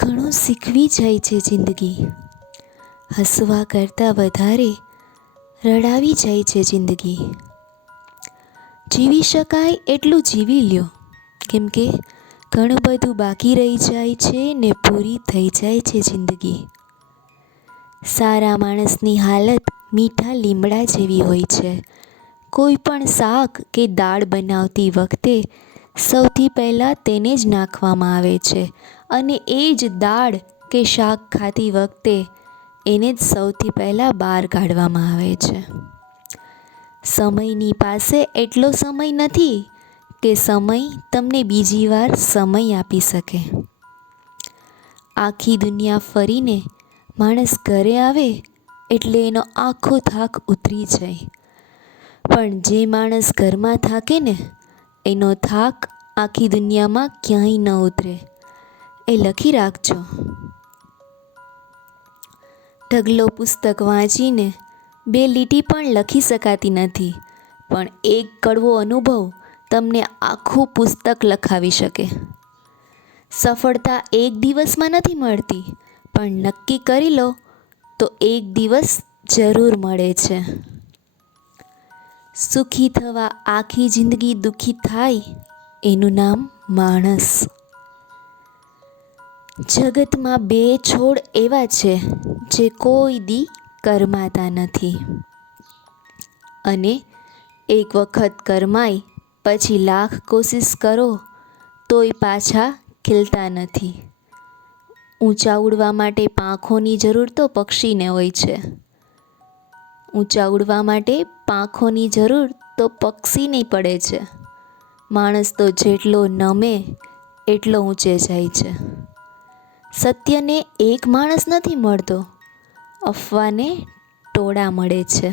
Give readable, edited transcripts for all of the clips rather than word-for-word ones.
ઘણું શીખવી જાય છે જિંદગી. હસવા કરતાં વધારે રડાવી જાય છે જિંદગી. જીવી શકાય એટલું જીવી લ્યો, કેમ કે ઘણું બધું બાકી રહી જાય છે ને પૂરી થઈ જાય છે જિંદગી. સારા માણસની હાલત મીઠા લીમડા જેવી હોય છે. કોઈ પણ શાક કે દાળ બનાવતી વખતે સૌથી પહેલાં તેને જ નાખવામાં આવે છે અને એ જ દાળ કે શાક ખાતી વખતે એને જ સૌથી પહેલાં બહાર કાઢવામાં આવે છે. સમયની પાસે એટલો સમય નથી કે સમય તમને બીજી વાર સમય આપી શકે. આખી દુનિયા ફરીને માણસ ઘરે આવે એટલે એનો આખો થાક ઉતરી જાય. પણ જે માણસ ઘરમાં થાકે ને એનો થાક આખી દુનિયામાં ક્યાંય ન ઉતરે. એ લખી રાખજો. ઢગલો પુસ્તક વાંચીને 2 લીટી પણ લખી શકાતી નથી, પણ એક કડવો અનુભવ તમને આખું પુસ્તક લખાવી શકે. સફળતા એક દિવસમાં નથી મળતી, પણ નક્કી કરી લો તો એક દિવસ જરૂર મળે છે. સુખી થવા આખી જિંદગી દુઃખી થાય એનું નામ માણસ. જગતમાં 2 છોડ એવા છે જે કોઈ દી કરમાતા નથી અને એક વખત કરમાય પછી લાખ કોશિશ કરો તોય પાછા ખીલતા નથી. ઊંચા ઉડવા માટે પાંખોની જરૂર તો પક્ષીને હોય છે. ઊંચા ઉડવા માટે પાંખોની જરૂર તો પક્ષીને પડે છે. માણસ તો જેટલો નમે એટલો ઊંચે જાય છે. સત્યને એક માણસ નથી મળતો, અફવાને ટોળા મળે છે.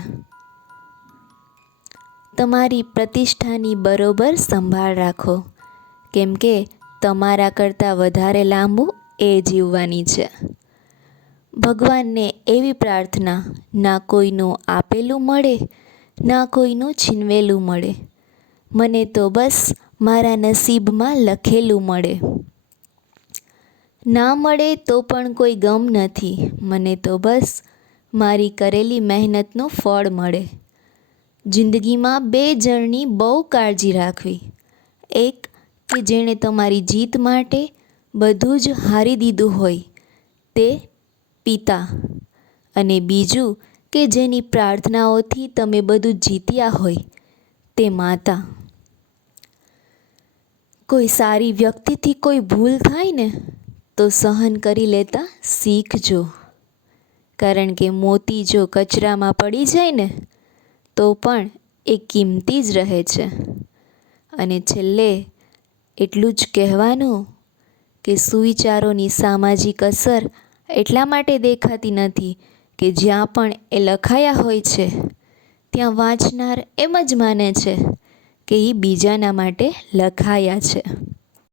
તમારી પ્રતિષ્ઠાની બરોબર સંભાળ રાખો, કેમ કે તમારા કરતાં વધારે લાંબુ એ જીવવાની છે. ભગવાનને એવી પ્રાર્થના, ના કોઈનું આપેલું મળે ના કોઈનું છીનવેલું મળે. મને તો બસ મારા નસીબમાં લખેલું મળે. ના મળે તો પણ કોઈ ગમ નથી, મને તો બસ મારી કરેલી મહેનતનું ફળ મળે. જિંદગીમાં 2 જણની બહુ કાળજી રાખવી. એક કે જેણે તમારી જીત માટે બધું જ હારી દીધું હોય તે પિતા, અને બીજું કે જેની પ્રાર્થનાઓથી તમે બધું જીત્યા હોય તે માતા. કોઈ સારી વ્યક્તિથી કોઈ ભૂલ થાય ને તો સહન કરી લેતા શીખજો, કારણ કે મોતી જો કચરામાં પડી જાય ને તો પણ એ કિંમતી જ રહે છે. અને છેલ્લે એટલું જ કહેવાનું કે સુવિચારોની સામાજિક અસર એટલા માટે દેખાતી નથી કે જ્યાં પણ એ લખાયા હોય છે ત્યાં વાંચનાર એમ જ માને છે કે એ બીજાના માટે લખાયા છે.